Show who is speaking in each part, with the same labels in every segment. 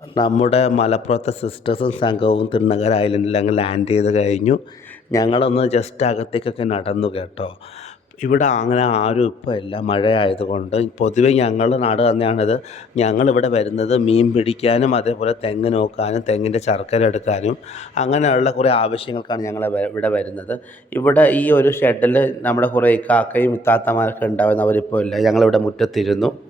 Speaker 1: നമ്മുടെ മലപ്പുറത്തെ സിസ്റ്റേഴ്സും സംഘവും തിരുനക്കര ഐലൻഡിൽ അങ്ങ് ലാൻഡ് ചെയ്ത് കഴിഞ്ഞു. ഞങ്ങളൊന്ന് ജസ്റ്റ് അകത്തേക്കൊക്കെ നടന്നു കേട്ടോ. ഇവിടെ അങ്ങനെ ആരും ഇപ്പോൾ ഇല്ല മഴയായതുകൊണ്ട്. പൊതുവേ ഞങ്ങളുടെ നാട് തന്നെയാണിത്. ഞങ്ങളിവിടെ വരുന്നത് മീൻ പിടിക്കാനും അതേപോലെ തെങ്ങ് നോക്കാനും തെങ്ങിന്റെ ശർക്കര എടുക്കാനും അങ്ങനെയുള്ള കുറേ ആവശ്യങ്ങൾക്കാണ് ഞങ്ങൾ ഇവിടെ വരുന്നത്. ഇവിടെ ഈ ഒരു ഷെഡിൽ നമ്മുടെ കുറേ കാക്കയും ഇത്താത്തമാരൊക്കെ ഉണ്ടാവുന്നവരിപ്പോൾ ഇല്ല. ഞങ്ങളിവിടെ മുറ്റത്തിരുന്നു.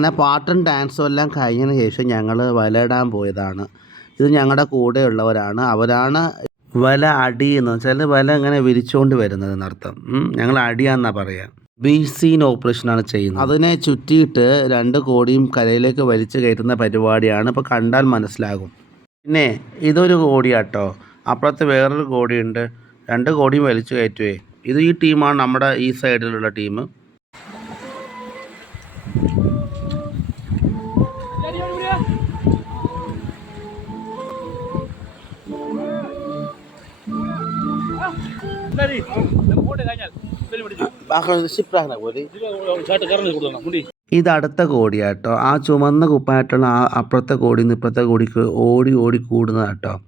Speaker 1: അങ്ങനെ പാട്ടും ഡാൻസും എല്ലാം കഴിഞ്ഞതിന് ശേഷം ഞങ്ങൾ വലയിടാൻ പോയതാണ്. ഇത് ഞങ്ങളുടെ കൂടെയുള്ളവരാണ്. അവരാണ് വല അടി എന്ന് വെച്ചാൽ വല ഇങ്ങനെ വിരിച്ചുകൊണ്ട് വരുന്നത് എന്നർത്ഥം. ഞങ്ങൾ അടിയാന്നാ പറയാ. ബീച്ച് സീൻ ഓപ്പറേഷനാണ് ചെയ്യുന്നത്. അതിനെ ചുറ്റിയിട്ട് രണ്ട് കോടിയും കരയിലേക്ക് വലിച്ചു കയറ്റുന്ന പരിപാടിയാണ് ഇപ്പോൾ കണ്ടാൽ മനസ്സിലാകും. പിന്നെ ഇതൊരു കോടിയാട്ടോ. അപ്പുറത്ത് വേറൊരു കോടിയുണ്ട്. രണ്ട് കോടിയും വലിച്ചു കയറ്റുവേ. ഇത് ഈ ടീമാണ് നമ്മുടെ ഈ സൈഡിലുള്ള ടീം. ഇത് അടുത്ത കോടിയാട്ടോ. ആ ചുമന്ന കുപ്പായിട്ടുള്ള ആ അപ്പുറത്തെ കോടി നിന്ന് ഇപ്പുറത്തെ കോടിക്ക് ഓടി ഓടി കൂടുന്നതാട്ടോ.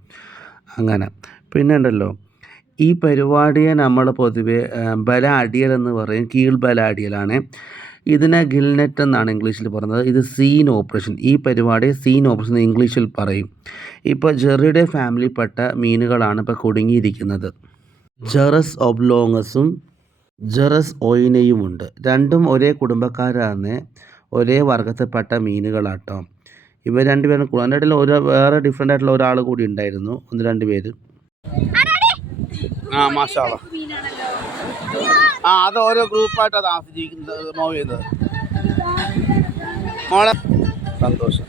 Speaker 1: അങ്ങനെ. പിന്നെ ഉണ്ടല്ലോ. ഈ പരിപാടിയെ നമ്മൾ പൊതുവെ ബല അടിയൽ എന്ന് പറയും. കീഴ്ബല അടിയലാണ്. ഇതിനെ ഗിൽനെറ്റ് എന്നാണ് ഇംഗ്ലീഷിൽ പറയുന്നത് ഇത് സീൻ ഓപ്പറേഷൻ. ഈ പരിപാടി സീൻ ഓപ്പറേഷൻ ഇംഗ്ലീഷിൽ പറയും. ഇപ്പോൾ ജെറിയുടെ ഫാമിലിപ്പെട്ട മീനുകളാണ് ഇപ്പോൾ കുടുങ്ങിയിരിക്കുന്നത്. ജെറസ് ഒബ്ലോങ്ങസും ജറസ് ഒയിനയുമുണ്ട്. രണ്ടും ഒരേ കുടുംബക്കാരാണ്. ഒരേ വർഗത്തിൽപ്പെട്ട മീനുകളാട്ടോ. ഇവ രണ്ടുപേരും അതിന്റെ ഇടയിൽ ഒരു വേറെ ഡിഫറെന്റ് ആയിട്ടുള്ള ഒരാൾ കൂടി ഉണ്ടായിരുന്നു. ഒന്ന് രണ്ട് പേര്. ആ മാഷാള ആ അത് ഓരോ ഗ്രൂപ്പായിട്ട് അത് ആസ്വദിക്കുന്നത് മൂവ് ചെയ്തത് മോളെ. സന്തോഷം.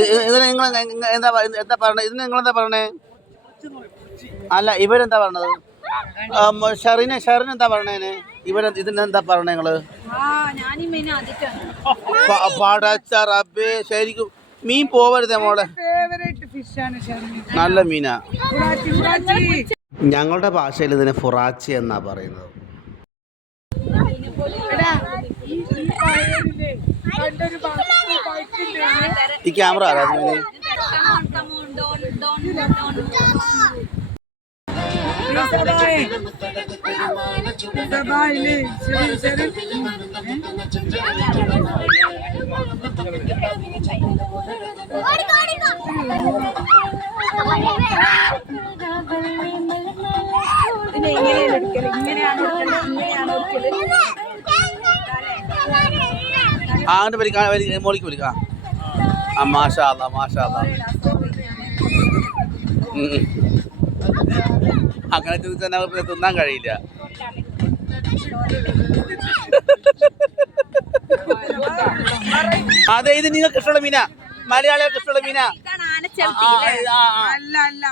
Speaker 1: ഇതിന് നിങ്ങൾ എന്താ എന്താ പറഞ്ഞത് ഇതിന് നിങ്ങൾ എന്താ പറയണേ അല്ല ഇവരെന്താ പറഞ്ഞത്? ഷെറിന് ഷെറിന് എന്താ പറയണേന് ഇവരെ
Speaker 2: ഇതിനെന്താ പറഞ്ഞേ
Speaker 1: നിങ്ങൾ? പടച്ച റബ്ബേ ശരിക്കും മീൻ പോവരുത് മോളെ. നല്ല മീനാ. ഞങ്ങളുടെ ഭാഷയിൽ ഇതിനെ ഫുറാച്ചി എന്നാ പറയുന്നത്. ഇതിനെ
Speaker 2: ക്യാമറ ആരാധന ഇങ്ങനെയാണ് ഇങ്ങനെയാണ്
Speaker 1: ഇങ്ങനെയാണ് അങ്ങോട്ട് വരിക മോളിക്ക് വരിക ആ മാഷാ മാഷാ. അങ്ങനെ ചോദിച്ചാൽ തിന്നാൻ കഴിയില്ല. അതെ ഇത് നിങ്ങൾക്ക് ഇഷ്ടമുള്ള മീനാ. മലയാളികൾക്ക് ഇഷ്ടമുള്ള മീനാ.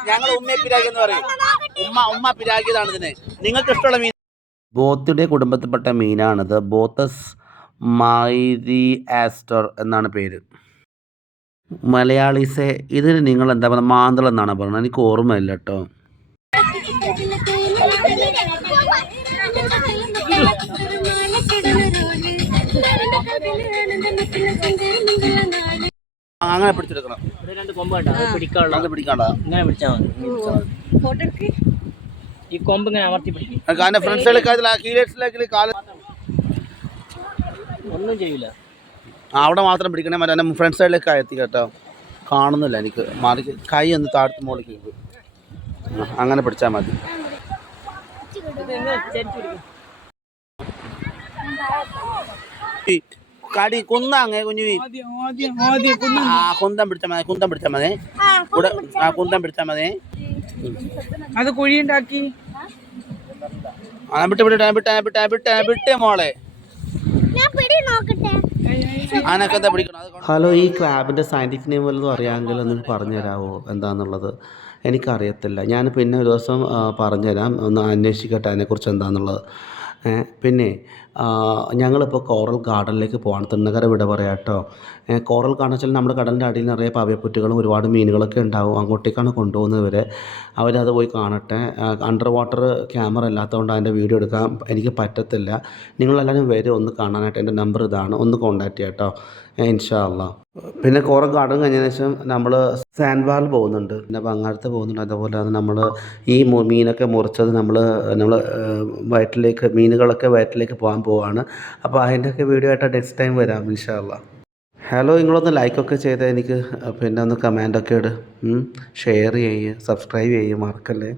Speaker 1: ഞങ്ങൾ ഉമ്മയെ പിരാഗി എന്ന് പറയും. ഉമ്മ ഉമ്മ പിരാഗിയതാണ് ഇതിന്. നിങ്ങൾക്ക് ഇഷ്ടമുള്ള മീൻ ബോത്തിന്റെ കുടുംബത്തിൽപ്പെട്ട മീനാണിത്. ബോത്തസ് മൈരി ആസ്റ്റർ എന്നാണ് പേര്. മലയാളീസെ ഇതിന് നിങ്ങൾ എന്താ പറയുക മാന്തൾ എന്നാണ് പറയുന്നത്. എനിക്ക് ഓർമ്മയില്ല കേട്ടോ. അങ്ങനെ പിടിച്ചെടുക്കണം.
Speaker 3: രണ്ട് കൊമ്പ് പിടിക്കാനുള്ള ഇങ്ങനെ പിടിച്ചാൽ മതി.
Speaker 2: ഫോട്ടോ എടുക്ക്.
Speaker 3: ഈ കൊമ്പ് ഇങ്ങനെ അമർത്തി പിടിക്കും.
Speaker 1: കാൽ
Speaker 3: ഒന്നും ചെയ്യില്ല
Speaker 1: ആ, അവിടെ മാത്രം പിടിക്കണേ മറ്റേ എന്റെ ഫ്രണ്ട് സൈഡിലേക്ക് എത്തി കേട്ടോ. കാണുന്നില്ല എനിക്ക്. മാറി കൈ ഒന്ന് താഴ്ത്ത് മുകളിലേക്ക്. അങ്ങനെ പിടിച്ചാൽ മതി. കടി കുന്നാങ്ങേ കുഞ്ഞു ആ കുന്തം പിടിച്ചാൽ മതി കുന്തം പിടിച്ചാൽ മതി. ഇവിടെ ആ കുന്തം പിടിച്ചാൽ മതി.
Speaker 2: അത് കുഴിയുണ്ടാക്കി
Speaker 1: ആ വിട്ട് വിട്ട് വിട്ട് വിട്ട് വിട്ട് വിട്ട് മോളെ
Speaker 4: ഞാൻ പിടി നോക്കട്ടെ
Speaker 1: അതിനൊക്കെ എന്താ പിടിക്കണം ഹലോ ഈ ക്രാബിന്റെ സയന്റിഫിക് നെയിം വല്ലതും അറിയാമെങ്കിൽ ഒന്ന് പറഞ്ഞു തരാമോ എന്താണെന്നുള്ളത് എനിക്കറിയത്തില്ല. ഞാൻ പിന്നെ ഒരു ദിവസം പറഞ്ഞുതരാം. ഒന്ന് അന്വേഷിക്കട്ടെ അതിനെക്കുറിച്ച് എന്താണെന്നുള്ളത് പിന്നെ ഞങ്ങളിപ്പോൾ കോറൽ ഗാർഡനിലേക്ക് പോവാണ്. തിണ്ണക്കര വിട പറയാം കേട്ടോ കോറൽ ഗാർഡൻ വെച്ചാൽ നമ്മുടെ കടലിന്റെ അടിയിൽ നിറയെ പാവ്യപ്പുറ്റുകളും ഒരുപാട് മീനുകളൊക്കെ ഉണ്ടാവും. അങ്ങോട്ടേക്കാണ് കൊണ്ടുപോകുന്നത് ഇവരെ. അവരത് പോയി കാണട്ടെ. അണ്ടർ വാട്ടർ ക്യാമറ അല്ലാത്തതുകൊണ്ട് അതിന്റെ വീഡിയോ എടുക്കാൻ എനിക്ക് പറ്റത്തില്ല. നിങ്ങളെല്ലാവരും വരും ഒന്ന് കാണാനായിട്ട്. എന്റെ നമ്പർ ഇതാണ്. ഒന്ന് കോൺടാക്റ്റ് ചെയ്യാം കേട്ടോ ഇൻഷാ അള്ളാ. പിന്നെ കോറൽ ഗാർഡൻ കഴിഞ്ഞതിന് ശേഷം നമ്മൾ സാൻഡ് ബാറിൽ പോകുന്നുണ്ട്. പിന്നെ ബങ്ങാരത്ത് പോകുന്നുണ്ട്. അതുപോലെ തന്നെ നമ്മൾ ഈ മീനൊക്കെ മുറിച്ചത് നമ്മൾ നമ്മൾ വയറ്റിലേക്ക് മീനുകളൊക്കെ വയറ്റിലേക്ക് പോകാൻ പോവാണ്. അപ്പോൾ അതിന്റെയൊക്കെ വീഡിയോ ആയിട്ട് നെക്സ്റ്റ് ടൈം വരാം ഇൻഷാല്ല ഹലോ നിങ്ങളൊന്ന് ലൈക്കൊക്കെ ചെയ്ത് എനിക്ക്. പിന്നെ ഒന്ന് കമന്റൊക്കെ ഇട്. ഷെയർ ചെയ്യുക സബ്സ്ക്രൈബ് ചെയ്യുക മറക്കല്ലേ?